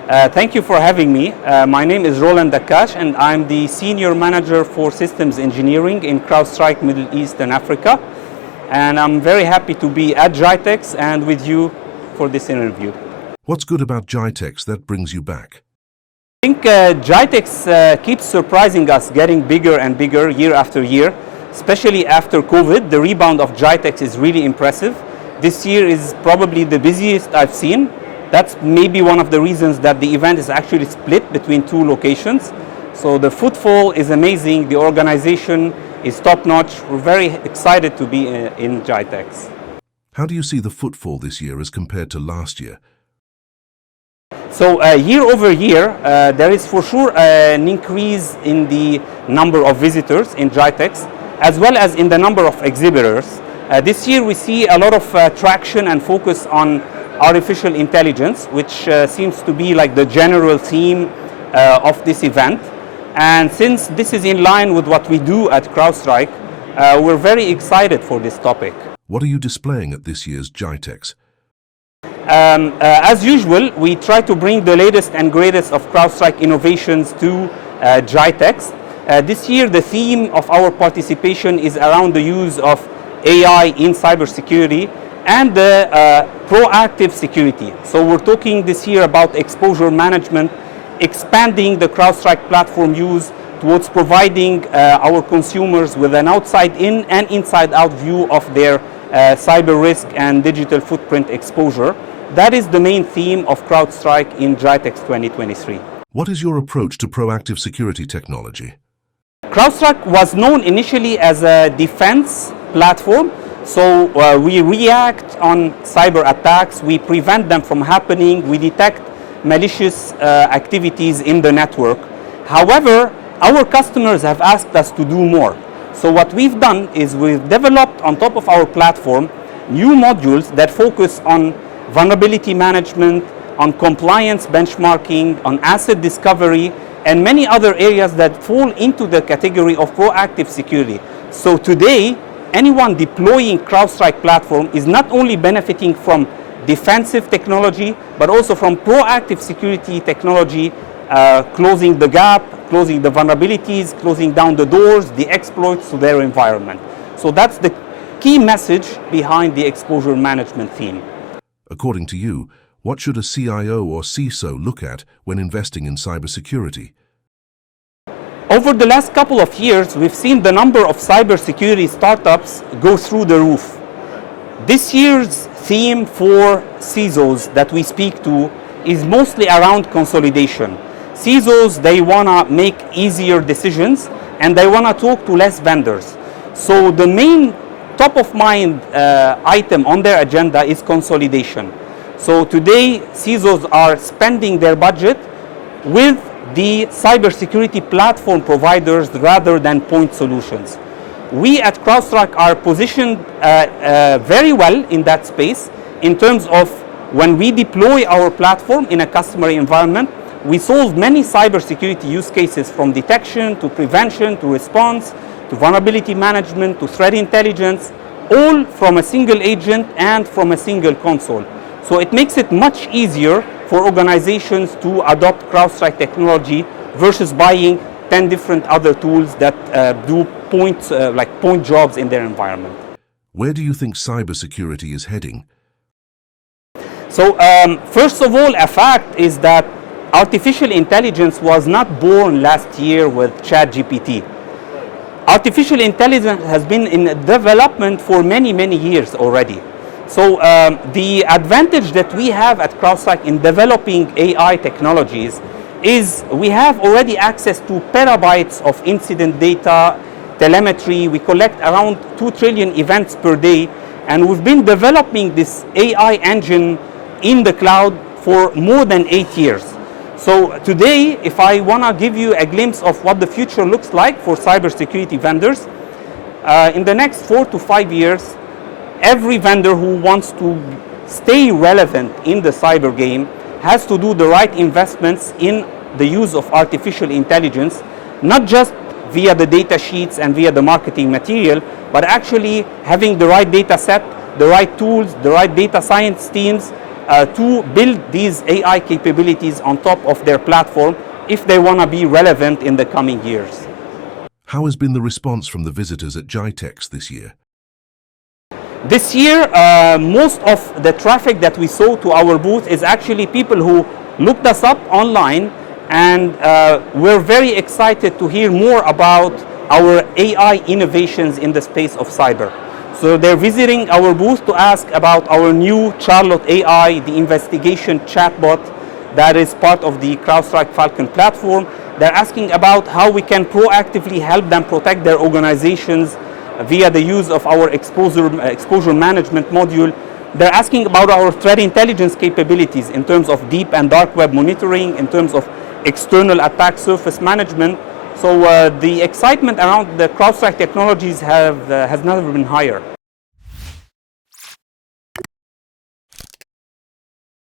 Thank you for having me. My name is Roland Daccache and I'm the Senior Manager for Systems Engineering in CrowdStrike Middle East and Africa. And I'm very happy to be at GITEX and with you for this interview. What's good about GITEX that brings you back? I think GITEX keeps surprising us, getting bigger and bigger year after year, especially after COVID. The rebound of GITEX is really impressive. This year is probably the busiest I've seen. That's maybe one of the reasons that the event is actually split between two locations. So the footfall is amazing, the organization is top-notch. We're very excited to be in GITEX. How do you see the footfall this year as compared to last year? So year over year, there is for sure an increase in the number of visitors in GITEX, as well as in the number of exhibitors. This year we see a lot of traction and focus on artificial intelligence, which seems to be like the general theme of this event. And since this is in line with what we do at CrowdStrike, we're very excited for this topic. What are you displaying at this year's GITEX? As usual, we try to bring the latest and greatest of CrowdStrike innovations to GITEX. This year, the theme of our participation is around the use of AI in cybersecurity and proactive security. So we're talking this year about exposure management, expanding the CrowdStrike platform use towards providing our consumers with an outside-in and inside-out view of their cyber risk and digital footprint exposure. That is the main theme of CrowdStrike in GITEX 2023. What is your approach to proactive security technology? CrowdStrike was known initially as a defense platform. So we react on cyber attacks, we prevent them from happening, we detect malicious activities in the network. However, our customers have asked us to do more. So what we've done is we've developed on top of our platform new modules that focus on vulnerability management, on compliance benchmarking, on asset discovery, and many other areas that fall into the category of proactive security. So today, anyone deploying CrowdStrike platform is not only benefiting from defensive technology, but also from proactive security technology, closing the gap, closing the vulnerabilities, closing down the doors, the exploits to their environment. So that's the key message behind the exposure management theme. According to you, what should a CIO or CISO look at when investing in cybersecurity? Over the last couple of years, we've seen the number of cybersecurity startups go through the roof. This year's theme for CISOs that we speak to is mostly around consolidation. CISOs, they want to make easier decisions and they want to talk to less vendors. So the main top of mind item on their agenda is consolidation. So today, CISOs are spending their budget with the cybersecurity platform providers rather than point solutions. We at CrowdStrike are positioned very well in that space in terms of when we deploy our platform in a customer environment, we solve many cybersecurity use cases from detection to prevention to response to vulnerability management to threat intelligence, all from a single agent and from a single console. So it makes it much easier for organizations to adopt CrowdStrike technology versus buying 10 different other tools that do point jobs in their environment. Where do you think cybersecurity is heading? So first of all, a fact is that artificial intelligence was not born last year with ChatGPT. Artificial intelligence has been in development for many, many years already. So the advantage that we have at CrowdStrike in developing AI technologies is we have already access to petabytes of incident data, telemetry. We collect around 2 trillion events per day, and we've been developing this AI engine in the cloud for more than 8 years. So today, if I want to give you a glimpse of what the future looks like for cybersecurity vendors, in the next 4 to 5 years, every vendor who wants to stay relevant in the cyber game has to do the right investments in the use of artificial intelligence, not just via the data sheets and via the marketing material, but actually having the right data set, the right tools, the right data science teams, to build these AI capabilities on top of their platform if they want to be relevant in the coming years. How has been the response from the visitors at GITEX this year? This year, most of the traffic that we saw to our booth is actually people who looked us up online, and we're very excited to hear more about our AI innovations in the space of cyber. So they're visiting our booth to ask about our new Charlotte AI, the investigation chatbot that is part of the CrowdStrike Falcon platform. They're asking about how we can proactively help them protect their organizations via the use of our exposure management module. They're asking about our threat intelligence capabilities in terms of deep and dark web monitoring, in terms of external attack surface management. So the excitement around the CrowdStrike technologies has never been higher.